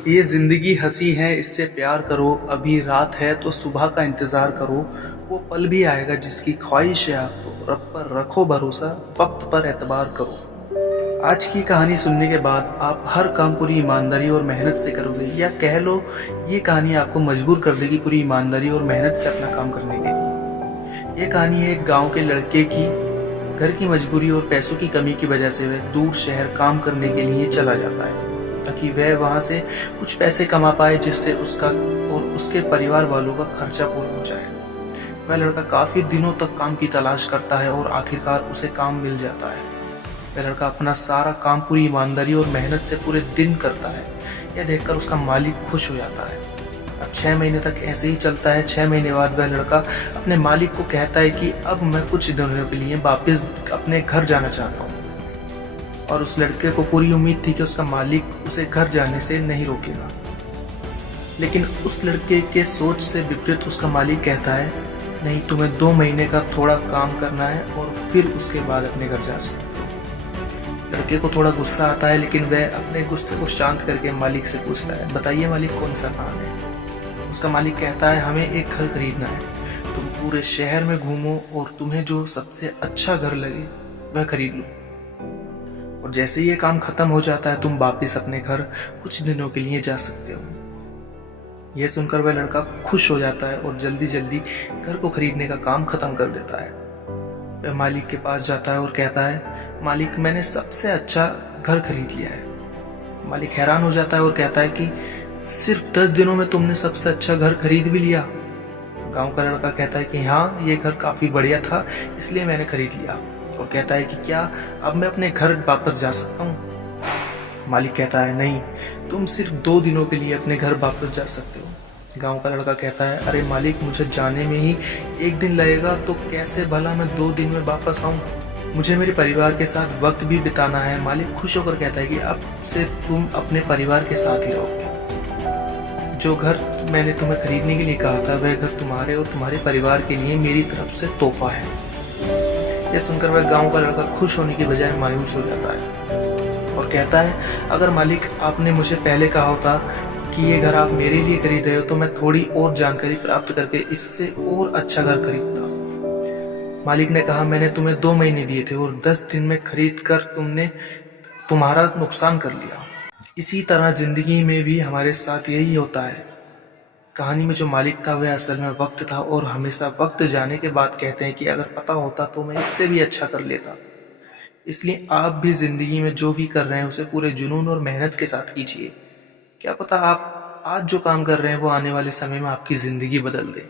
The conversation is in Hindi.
ये जिंदगी हंसी है, इससे प्यार करो। अभी रात है तो सुबह का इंतजार करो। वो पल भी आएगा जिसकी ख्वाहिश है आपको। रब पर रखो भरोसा, वक्त पर एतबार करो। आज की कहानी सुनने के बाद आप हर काम पूरी ईमानदारी और मेहनत से करोगे, या कह लो ये कहानी आपको मजबूर कर देगी पूरी ईमानदारी और मेहनत से अपना काम करने के लिए। ये कहानी है एक गांव के लड़के की। घर की मजबूरी और पैसों की कमी की वजह से वह दूर शहर काम करने के लिए चला जाता है, ताकि वह वहां से कुछ पैसे कमा पाए, जिससे उसका और उसके परिवार वालों का खर्चा पूरा हो जाए। वह लड़का काफी दिनों तक काम की तलाश करता है और आखिरकार उसे काम मिल जाता है। वह लड़का अपना सारा काम पूरी ईमानदारी और मेहनत से पूरे दिन करता है। यह देखकर उसका मालिक खुश हो जाता है। अब 6 महीने तक ऐसे ही चलता है। 6 महीने बाद वह लड़का अपने मालिक को कहता है कि अब मैं कुछ दिनों के लिए वापस अपने घर जाना चाहता हूँ। और उस लड़के को पूरी उम्मीद थी कि उसका मालिक उसे घर जाने से नहीं रोकेगा। लेकिन उस लड़के के सोच से विपरीत उसका मालिक कहता है, नहीं, तुम्हें 2 महीने का थोड़ा काम करना है और फिर उसके बाद अपने घर जा सकते हो। लड़के को थोड़ा गुस्सा आता है, लेकिन वह अपने गुस्से को शांत करके मालिक से पूछता है, बताइए मालिक, कौन सा काम है। उसका मालिक कहता है, हमें एक घर खरीदना है। तुम पूरे शहर में घूमो और तुम्हें जो सबसे अच्छा घर लगे वह खरीद लो, और जैसे ये काम खत्म हो जाता है तुम वापस अपने घर कुछ दिनों के लिए जा सकते हो। यह सुनकर वह लड़का खुश हो जाता है और जल्दी जल्दी घर को खरीदने का काम खत्म कर देता है। वह मालिक के पास जाता है और कहता है, मालिक, मैंने सबसे अच्छा घर खरीद लिया है। मालिक हैरान हो जाता है और कहता है कि सिर्फ 10 दिनों में तुमने सबसे अच्छा घर खरीद भी लिया। गांव का लड़का कहता है कि हाँ, ये घर काफी बढ़िया था, इसलिए मैंने खरीद लिया। और कहता है कि क्या अब मैं अपने घर वापस जा सकता हूँ। मालिक कहता है, नहीं, तुम सिर्फ 2 दिनों के लिए अपने घर वापस जा सकते हो। गांव का लड़का कहता है, अरे मालिक, मुझे जाने में ही 1 दिन लगेगा, तो कैसे भला मैं 2 दिन में वापस आऊँ। मुझे मेरे परिवार के साथ वक्त भी बिताना है। मालिक खुश होकर कहता है कि अब से तुम अपने परिवार के साथ ही रहोगे। जो घर मैंने तुम्हें खरीदने के लिए कहा था वह घर तुम्हारे और तुम्हारे परिवार के लिए मेरी तरफ से तोहफा है। यह सुनकर वह गांव का लड़का खुश होने की बजाय मायूस हो जाता है और कहता है, अगर मालिक आपने मुझे पहले कहा होता कि ये घर आप मेरे लिए खरीद रहे हो, तो मैं थोड़ी और जानकारी प्राप्त करके इससे और अच्छा घर खरीदता। मालिक ने कहा, मैंने तुम्हें 2 महीने दिए थे और 10 दिन में खरीद कर तुमने तुम्हारा नुकसान कर लिया। इसी तरह जिंदगी में भी हमारे साथ यही होता है। कहानी में जो मालिक था वह असल में वक्त था, और हमेशा वक्त जाने के बाद कहते हैं कि अगर पता होता तो मैं इससे भी अच्छा कर लेता। इसलिए आप भी जिंदगी में जो भी कर रहे हैं उसे पूरे जुनून और मेहनत के साथ कीजिए। क्या पता आप आज जो काम कर रहे हैं वो आने वाले समय में आपकी जिंदगी बदल दे।